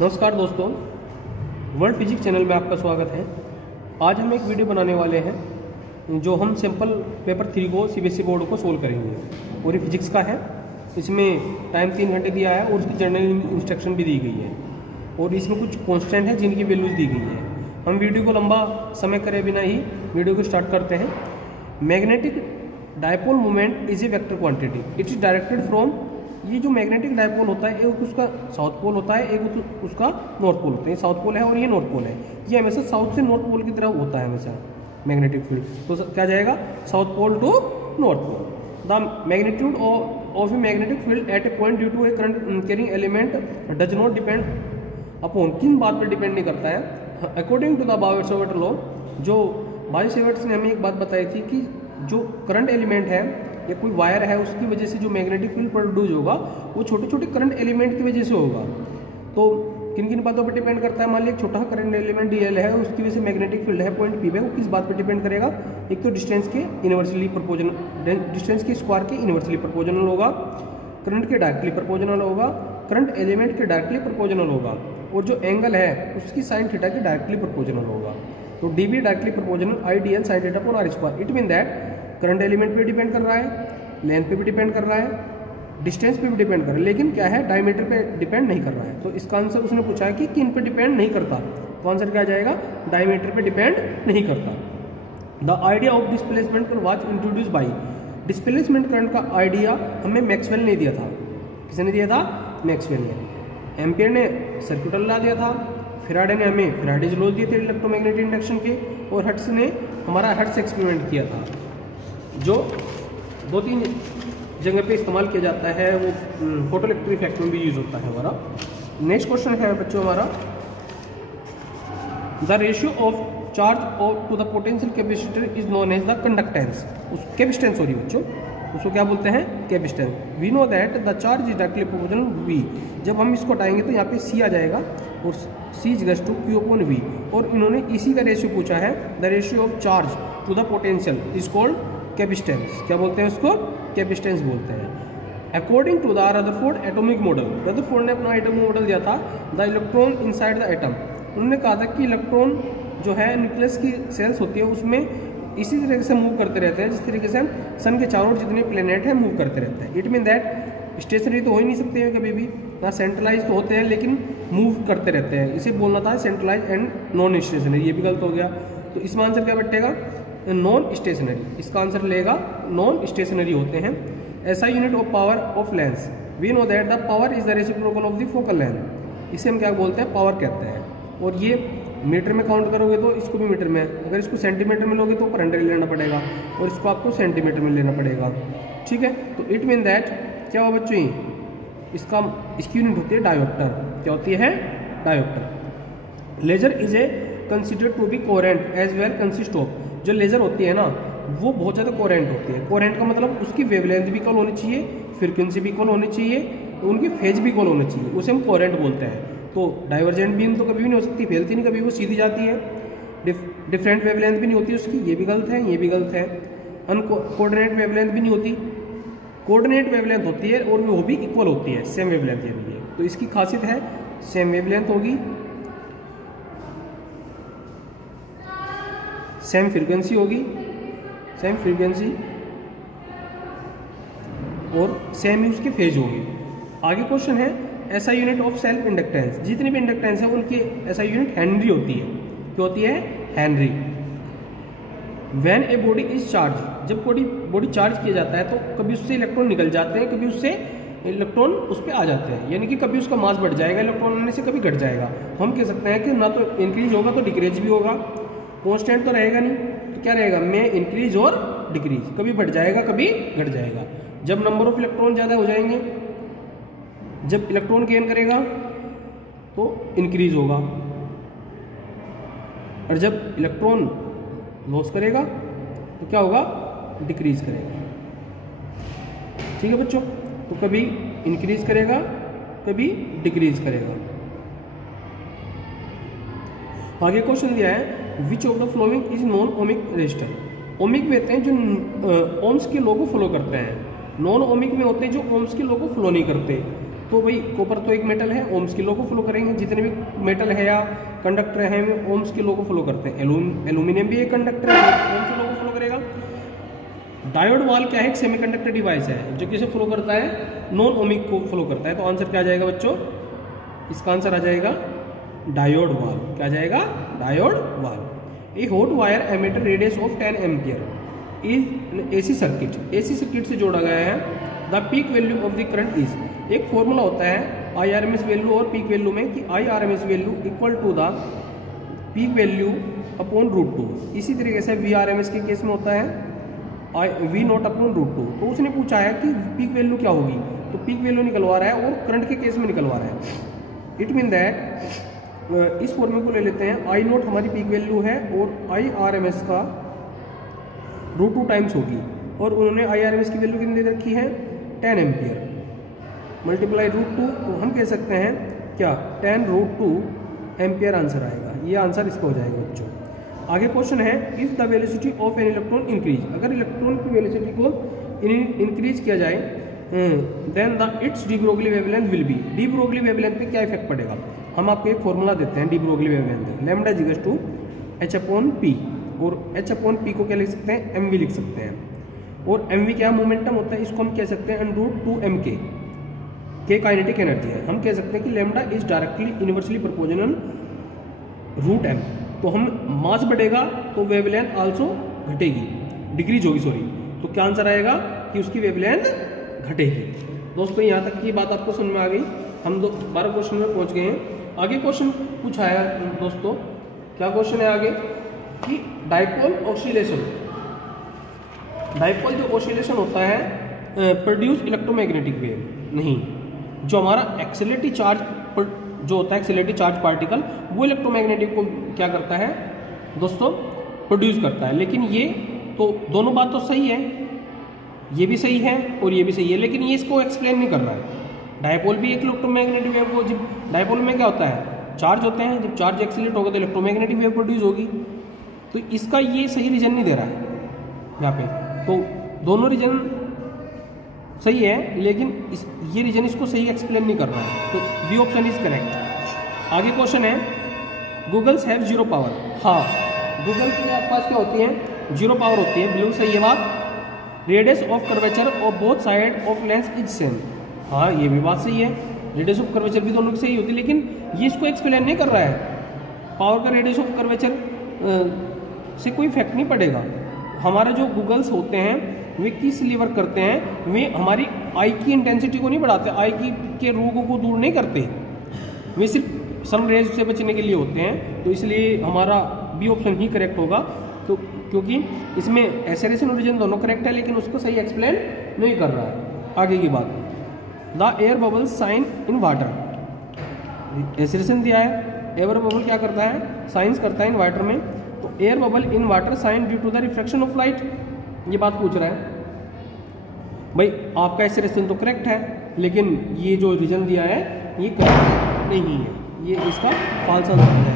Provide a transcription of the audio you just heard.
नमस्कार दोस्तों, world physics channel में आपका स्वागत है। आज हम एक वीडियो बनाने वाले हैं जो हम सिंपल पेपर 3 को सीबीएसई बोर्ड को सोल्व करेंगे और ये फिजिक्स का है। इसमें टाइम 3 घंटे दिया है और उसकी जनरल इंस्ट्रक्शन भी दी गई है और इसमें कुछ कॉन्स्टेंट है जिनकी वैल्यूज दी गई है। हम वीडियो को लंबा समय करे बिना ही वीडियो को स्टार्ट करते हैं। Magnetic dipole moment is a vector quantity, it is directed from. ये जो मैग्नेटिक डायपोल होता है एक उसका साउथ पोल होता है, एक उसका नॉर्थ पोल होता है। ये साउथ पोल है और ये नॉर्थ पोल है। ये हमेशा साउथ से नॉर्थ पोल की तरफ होता है हमेशा मैग्नेटिक फील्ड। तो क्या जाएगा, south pole to north pole. The magnitude of a magnetic field at a point due to a current carrying element does not depend upon, किन बात पर डिपेंड नहीं करता है। According to the Biot Savart law, जो बायो-सेवर्ट ने हमें एक बात बताई थी कि जो करंट एलिमेंट है या कोई वायर है उसकी वजह से जो मैग्नेटिक फील्ड प्रोड्यूस होगा वो छोटे छोटे करंट एलिमेंट की वजह से होगा। तो किन किन बातों पर डिपेंड करता है। मान लिया एक छोटा करंट एलिमेंट डीएल है, उसकी वजह से मैग्नेटिक फील्ड है पॉइंट पी पे, वो किस बात पर डिपेंड करेगा। एक तो डिस्टेंस के इन्वर्सली प्रोपोर्शनल, डिस्टेंस के स्क्वायर के इन्वर्सली प्रोपोर्शनल होगा, करंट के डायरेक्टली प्रोपोर्शनल होगा, करंट एलिमेंट के डायरेक्टली प्रोपोर्शनल होगा और जो एंगल है उसकी साइन थीटा के डायरेक्टली प्रोपोर्शनल होगा। तो D B directly proportional I D L sine theta upon R square. It mean that current element पे डिपेंड कर रहा है, लेंथ पे भी डिपेंड कर रहा है, डिस्टेंस पे भी डिपेंड कर रहा है, लेकिन क्या है, डायमीटर पे डिपेंड नहीं कर रहा है। तो इसका आंसर उसने पूछा है कि किन पे डिपेंड नहीं करता, तो आंसर क्या जाएगा, डायमीटर पे डिपेंड नहीं करता। The idea of displacement was introduce by, displacement current का आइडिया हमें मैक्सवेल ने दिया था। किसने दिया था, मैक्सवेल ने। एम्पियर ने सर्किट ला दिया था, फेराडे ने हमें फेराडेज लॉज दिए थे इलेक्ट्रोमैग्नेटिक इंडक्शन के, और हर्ट्ज ने हमारा हर्ट्ज एक्सपेरिमेंट किया था जो 2-3 जगह पे इस्तेमाल किया जाता है। वो फोटो इलेक्ट्रिक इफेक्ट में भी यूज होता है हमारा। नेक्स्ट क्वेश्चन है बच्चों हमारा, the ratio of charge of to the potential capacitor is known as the conductance. उस कैपेसिटेंस, सॉरी बच्चों, उसको क्या बोलते हैं, capacitance. We know that the charge is directly proportional V. जब हम इसको हटाएंगे तो यहाँ पे सी आ जाएगा और C is equals to Q upon V, और इन्होंने इसी का रेशियो पूछा है। The ratio of charge to the potential is called capacitance. क्या बोलते हैं उसको, कैपेसिटेंस बोलते हैं। According to the Rutherford atomic model, Rutherford ने अपना एटॉमिक मॉडल दिया था, the electron inside the atom. उन्होंने कहा था कि इलेक्ट्रॉन जो है न्यूक्लियस की सेल्स होती है उसमें इसी तरीके से मूव करते रहते हैं जिस तरीके से सन के चारों ओर जितने प्लेनेट हैं मूव करते रहते हैं। इट मीन दैट स्टेशनरी तो हो ही नहीं सकते हैं कभी भी, ना सेंट्रलाइज तो होते हैं लेकिन मूव करते रहते हैं। इसे बोलना था सेंट्रलाइज एंड नॉन स्टेशनरी, ये भी गलत हो गया। तो इसमें आंसर क्या बैठेगा, नॉन स्टेशनरी। इसका आंसर लेगा नॉन स्टेशनरी होते हैं। ऐसा unit of power of lens, we know that the power is the reciprocal of the focal length. इसे हम क्या बोलते हैं, पावर कहते हैं। और ये मीटर में काउंट करोगे तो इसको भी मीटर में, अगर इसको सेंटीमीटर में लोगे तो पर 100 लेना पड़ेगा और इसको आपको सेंटीमीटर में लेना पड़ेगा। ठीक है, तो इट मीन दैट क्या हुआ बच्चों, इसकी यूनिट होती है डायोप्टर। क्या होती है, dioptre. Laser is a considered to be coherent as well consist of. जो लेजर होती है ना वो बहुत ज़्यादा कोहेरेंट होती है। कोहेरेंट का मतलब उसकी वेवलेंथ भी इक्वल होनी चाहिए, फ्रीक्वेंसी भी इक्वल होनी चाहिए, तो उनकी फेज भी इक्वल होनी चाहिए, उसे हम कोहेरेंट बोलते हैं। तो डाइवर्जेंट बीम तो कभी भी नहीं हो सकती, फैलती नहीं कभी, वो सीधी जाती है। डिफरेंट वेवलेंथ भी नहीं होती उसकी, ये भी गलत है, ये भी गलत है। अनकोऑर्डिनेट वेवलेंथ भी नहीं होती, कोऑर्डिनेट वेवलेंथ होती है और वो भी इक्वल होती है, सेम वेवलेंथ यानी ये। तो इसकी खासियत है सेम वेवलेंथ होगी, सेम फ्रीक्वेंसी होगी, सेम फ्रीक्वेंसी और सेम ही उसकी फेज होगी। आगे क्वेश्चन है, ऐसा यूनिट ऑफ सेल्फ इंडक्टेंस। जितनी भी इंडक्टेंस है उनकी ऐसा यूनिट हेनरी होती है। क्या होती है, Henry. When a body is charge, जब बॉडी चार्ज किया जाता है तो कभी उससे इलेक्ट्रॉन निकल जाते हैं, कभी उससे इलेक्ट्रॉन उस पर आ जाते हैं, यानी कि कभी उसका मास बढ़ जाएगा इलेक्ट्रॉन आने से, कभी घट जाएगा। हम कह सकते हैं कि ना तो इंक्रीज होगा तो डिक्रीज भी होगा, कांस्टेंट तो रहेगा नहीं। तो क्या रहेगा, में इंक्रीज और डिक्रीज, कभी बढ़ जाएगा कभी घट जाएगा। जब नंबर ऑफ इलेक्ट्रॉन ज़्यादा हो जाएंगे, जब इलेक्ट्रॉन गेन करेगा तो इंक्रीज होगा, और जब इलेक्ट्रॉन लॉस करेगा तो क्या होगा, डिक्रीज करेगा। ठीक है बच्चों, तो कभी इंक्रीज करेगा कभी डिक्रीज करेगा। आगे क्वेश्चन दिया है, which of the following is non ohmic resistor. Ohmic में होते हैं जो ओम्स के लॉ को फॉलो करते हैं, नॉन ओमिक में होते हैं जो ओम्स के लॉ को फॉलो नहीं करते। तो भाई कॉपर तो एक मेटल है, ओम्स की लॉ को फॉलो करेंगे। जितने भी मेटल है या कंडक्टर हैं वे ओम्स की लॉ को फॉलो करते हैं। एल्यूमिनियम भी एक कंडक्टर है, ओम्स की लॉ को फॉलो करेगा। डायोड वाल क्या है? एक सेमीकंडक्टर डिवाइस है जो किसे फॉलो करता है? नॉन ओमिक को फॉलो करता है। तो आंसर क्या आ जाएगा बच्चों? इसका आंसर आ जाएगा डायोड वाल। क्या जाएगा? Diode valve. A hot wire emitter radius of 10 ampere is AC circuit. AC circuit से जोड़ा गया है। The peak value of the current is, एक फॉर्मूला होता है IRMS वैल्यू और पीक वैल्यू में कि IRMS value equal to the peak value upon √2। इसी तरीके से VRMS के केस में होता है V0 अपॉन √2। तो उसने पूछा है कि पीक वैल्यू क्या होगी, तो पीक वैल्यू निकलवा रहा है और करंट के केस में निकलवा रहा है। इट मीन दैट इस फॉर्मूले को ले लेते हैं। I0 हमारी पीक वैल्यू है और IRMS का √2 टाइम्स होगी, और उन्होंने IRMS की वैल्यू कितनी दे रखी है? 10 एम्पियर मल्टीप्लाई √2। तो हम कह सकते हैं क्या? 10√2 एम्पियर आंसर आएगा। ये आंसर इसका हो जाएगा बच्चों। आगे क्वेश्चन है, if the velocity of an electron increase, अगर इलेक्ट्रॉन की वेलोसिटी को इंक्रीज किया जाए then the its de Broglie wavelength will be. De Broglie wavelength पे क्या इफेक्ट पड़ेगा? हम आपको एक फॉर्मूला देते हैं de Broglie wavelength, lambda is equal to H/P, और H/P को क्या लिख सकते हैं? mv लिख सकते हैं। और mv क्या मोमेंटम होता है? इसको हम कह सकते हैं √2mk के काइनेटिक एनर्जी है। हम कह सकते हैं कि lambda is directly inversely proportional √m। तो हम मास बढ़ेगा तो वेवलेंथ आल्सो घटेगी, डिक्रीज होगी सॉरी। तो क्या आंसर आएगा कि उसकी वेवलेंथ घटेगी। दोस्तों यहाँ तक की बात आपको समझ में आ गई। हम 12 क्वेश्चन में पहुँच गए हैं। आगे क्वेश्चन पूछा है दोस्तों, क्या क्वेश्चन है आगे कि डाइपोल ऑसिलेशन। डाइपोल जो ऑसिलेशन होता है प्रोड्यूस इलेक्ट्रोमैग्नेटिक वेव, नहीं, जो हमारा एक्सेलरेटिव चार्ज जो होता है एक्सेलरेटिव चार्ज पार्टिकल, वो इलेक्ट्रोमैग्नेटिक को क्या करता है दोस्तों? प्रोड्यूस करता है। लेकिन ये तो दोनों बात तो सही है, ये भी सही है और ये भी सही है, लेकिन ये इसको एक्सप्लेन नहीं कर रहा है। डाइपोल भी एक इलेक्ट्रोमैग्नेटिक वेव को, जब डाइपोल में क्या होता है? चार्ज होते हैं, जब चार्ज एक्सेलरेट होगा तो इलेक्ट्रोमैग्नेटिक वेव प्रोड्यूस होगी। तो इसका ये सही रीजन नहीं दे रहा है यहाँ पे। तो दोनों रीजन सही है, लेकिन ये रीजन इसको सही एक्सप्लेन नहीं कर रहा है। तो बी ऑप्शन इज करेक्ट। आगे क्वेश्चन है, गूगल्स हैव 0 पावर। हाँ, गूगल के पास क्या होती है? 0 पावर होती है, बिल्कुल सही है बात। Radius of curvature of both side of lens is same. हाँ, ये भी बात सही है, रेडियस ऑफ कर्वेचर भी दोनों की सही होती है, लेकिन ये इसको एक्सप्लेन नहीं कर रहा है। पावर का रेडियस ऑफ कर्वेचर से कोई इफेक्ट नहीं पड़ेगा। हमारे जो गूगल्स होते हैं वे किस लिए वर्क करते हैं? वे हमारी आई की इंटेंसिटी को नहीं बढ़ाते, आई के रोगों को दूर नहीं करते, वे सिर्फ सन रेज से बचने के लिए होते हैं। तो इसलिए हमारा बी ऑप्शन ही करेक्ट होगा। तो क्योंकि इसमें एसेरेशन और रीजन दोनों करेक्ट है, लेकिन उसको सही एक्सप्लेन नहीं कर रहा है। आगे की बात, the air bubble sign in water. Assertion दिया है, एयर बबल क्या करता है? साइंस करता है इन वाटर में। तो air bubble in water shine due to the refraction of light, ये बात पूछ रहा है। भाई आपका एसेरेशन तो करेक्ट है, लेकिन ये जो रीजन दिया है ये करेक्ट नहीं है, ये इसका फॉल्स आंसर है।